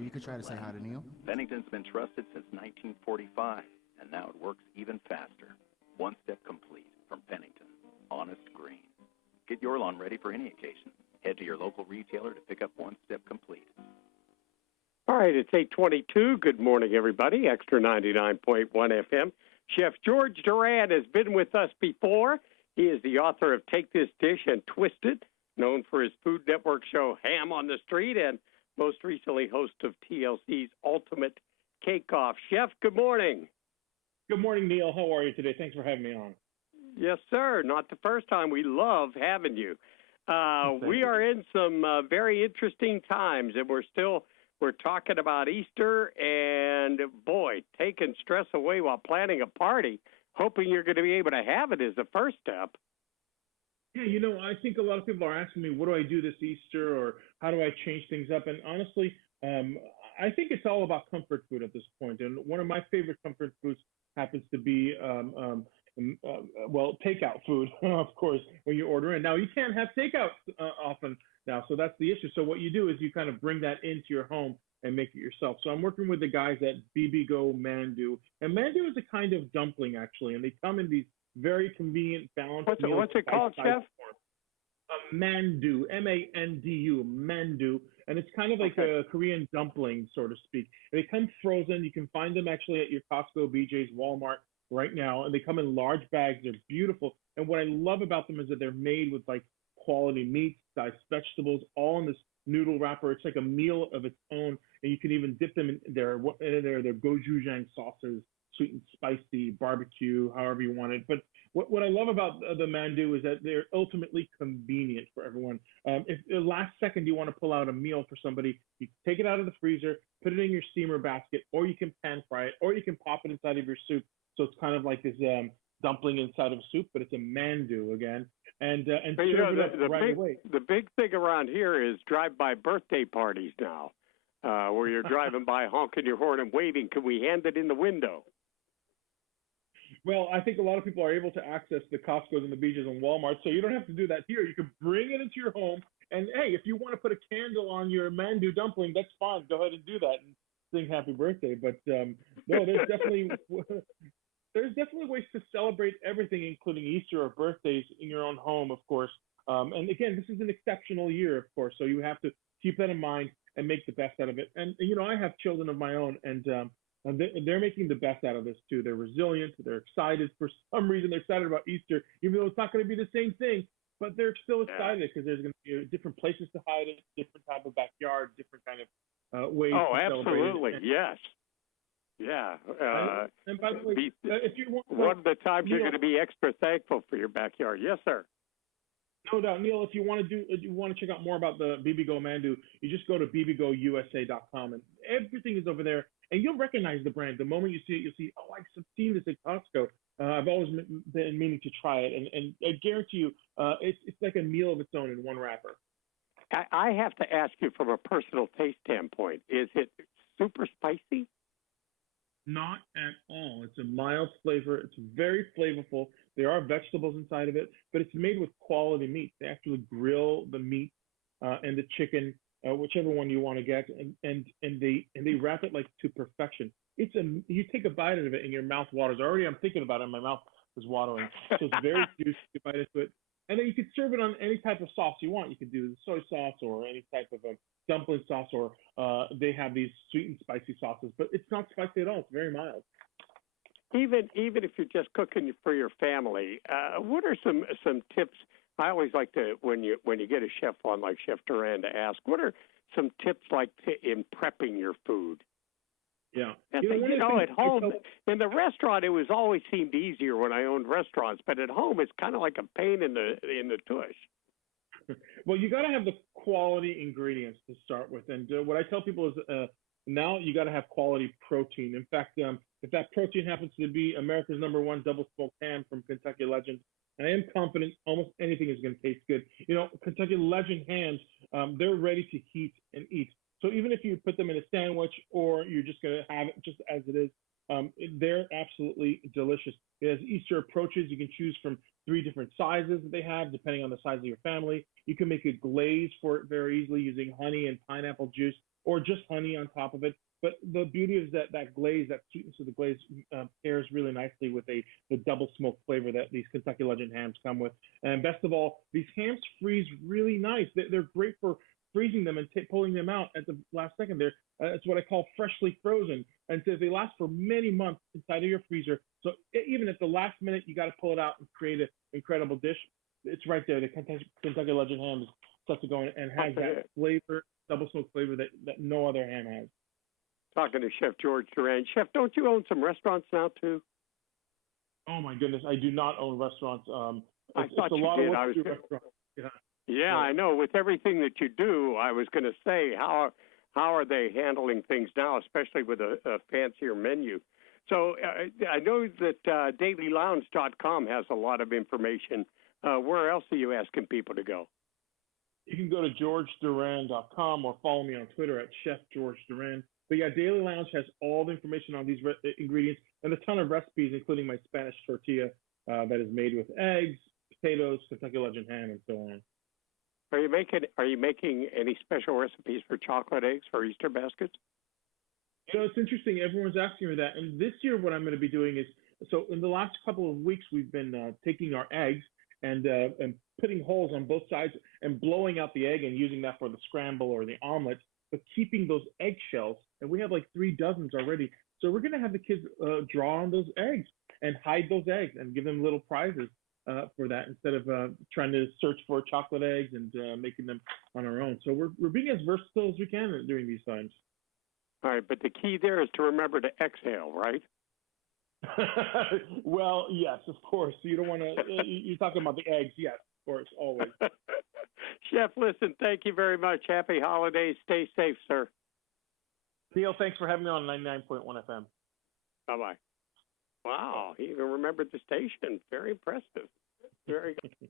You could try to say hi to Neil. Pennington's been trusted since 1945, and now it works even faster. One step complete from Pennington. Honest green. Get your lawn ready for any occasion. Head to your local retailer to pick up One Step Complete. All right, it's 8:22. Good morning, everybody. Extra 99.1 FM. Chef George Duran has been with us before. He is the author of Take This Dish and Twist It, known for his Food Network show Ham on the Street, and most recently host of TLC's Ultimate Cake Off. Chef, good morning. Good morning, Neil. How are you today? Thanks for having me on. Yes, sir. Not the first time. We love having you. We are in some very interesting times, and we're talking about Easter, and boy, taking stress away while planning a party, hoping you're going to be able to have it is the first step. Yeah, I think a lot of people are asking me, what do I do this Easter, or how do I change things up? And honestly, I think it's all about comfort food at this point. And one of my favorite comfort foods happens to be, takeout food, of course, when you order in. Now, you can't have takeout often now, so that's the issue. So what you do is you kind of bring that into your home and make it yourself. So I'm working with the guys at BB-Go Mandu. And Mandu is a kind of dumpling, actually, and they come in these very convenient, balanced meals. What's it called, Chef? Mandu, M-A-N-D-U, Mandu. And it's kind of like a Korean dumpling, so to speak. And they come frozen. You can find them actually at your Costco, BJ's, Walmart right now. And they come in large bags. They're beautiful. And what I love about them is that they're made with like quality meats, diced vegetables, all in this noodle wrapper. It's like a meal of its own. And you can even dip them in their gochujang sauces, sweet and spicy, barbecue, however you want it. But what I love about the Mandu is that they're ultimately convenient for everyone. If the last second you want to pull out a meal for somebody, you take it out of the freezer, put it in your steamer basket, or you can pan fry it, or you can pop it inside of your soup. So it's kind of like this dumpling inside of a soup, but it's a Mandu again. And serve it up right away. The big thing around here is drive-by birthday parties now, where you're driving by, honking your horn and waving. Can we hand it in the window? Well, I think a lot of people are able to access the Costco's and the BJ's and Walmart, so you don't have to do that here. You can bring it into your home, and hey, if you want to put a candle on your Mandu dumpling, that's fine. Go ahead and do that and sing happy birthday. But no, there's definitely ways to celebrate everything, including Easter or birthdays, in your own home, of course. And again, this is an exceptional year, of course, so you have to keep that in mind and make the best out of it. And I have children of my own, and they're making the best out of this too. They're resilient. They're excited. For some reason, they're excited about Easter, even though it's not going to be the same thing. But they're still excited because there's going to be different places to hide it, different type of backyard, different kind of ways to celebrate it. Absolutely, yes. Yeah. And by the way, if you want, one of the times you're going to be extra thankful for your backyard. Yes, sir. No doubt, Neil. If you want to check out more about the BB-Go Mandu, you just go to bbgousa.com, and everything is over there. And you'll recognize the brand. The moment you see it, you'll see, oh, I've seen this at Costco. I've always been meaning to try it. And I guarantee you, it's like a meal of its own in one wrapper. I have to ask you from a personal taste standpoint, is it super spicy? Not at all. It's a mild flavor. It's very flavorful. There are vegetables inside of it, but it's made with quality meat. They actually grill the meat and the chicken, whichever one you want to get, and they wrap it like to perfection. You take a bite of it and your mouth waters. Already I'm thinking about it, and my mouth is watering. So it's very juicy. You bite into it, and then you can serve it on any type of sauce you want. You can do soy sauce or any type of a dumpling sauce, or they have these sweet and spicy sauces, but it's not spicy at all. It's very mild. Even if you're just cooking for your family, what are some tips? I always like to, when you get a chef on like Chef Duran, to ask, what are some tips in prepping your food? Yeah. At home, in the restaurant, it was always seemed easier when I owned restaurants, but at home, it's kind of like a pain in the tush. Well, you got to have the quality ingredients to start with. And what I tell people is now you got to have quality protein. In fact, if that protein happens to be America's #1 double smoked ham from Kentucky Legend, I am confident almost anything is going to taste good. Kentucky Legend hams, they're ready to heat and eat. So even if you put them in a sandwich or you're just going to have it just as it is, they're absolutely delicious. As Easter approaches, you can choose from 3 different sizes that they have, depending on the size of your family. You can make a glaze for it very easily using honey and pineapple juice. or just honey on top of it. But the beauty is that glaze, that sweetness of the glaze, pairs really nicely with the double smoke flavor that these Kentucky Legend hams come with. And best of all, these hams freeze really nice. They're great for freezing them and pulling them out at the last second. It's what I call freshly frozen, and so they last for many months inside of your freezer. So even at the last minute, you got to pull it out and create an incredible dish. It's right there. The Kentucky Legend ham is stuff to go in and has that flavor, double smoke flavor that no other ham has. Talking to Chef George Duran. Chef, don't you own some restaurants now, too? Oh, my goodness. I do not own restaurants. I thought you did. Yeah, I know. With everything that you do, I was going to say, how are they handling things now, especially with a fancier menu? So I know that dailylounge.com has a lot of information. Where else are you asking people to go? You can go to georgeduran.com or follow me on Twitter at Chef George Duran. But yeah, Daily Lounge has all the information on these ingredients and a ton of recipes, including my Spanish tortilla that is made with eggs, potatoes, Kentucky Legend ham, and so on. Are you making any special recipes for chocolate eggs for Easter baskets? You know, it's interesting. Everyone's asking me that. And this year, what I'm going to be doing is, so in the last couple of weeks, we've been taking our eggs and putting holes on both sides and blowing out the egg and using that for the scramble or the omelet, but keeping those eggshells. And we have like 3 dozens already. So we're going to have the kids draw on those eggs and hide those eggs and give them little prizes for that instead of trying to search for chocolate eggs and making them on our own. So we're being as versatile as we can during these times. All right, but the key there is to remember to exhale, right? Well, yes, of course. You don't want to. You're talking about the eggs, yes, of course, always. Chef, listen, thank you very much. Happy holidays. Stay safe, sir. Neil, thanks for having me on 99.1 FM. Bye-bye. Wow, he even remembered the station. Very impressive. Very good.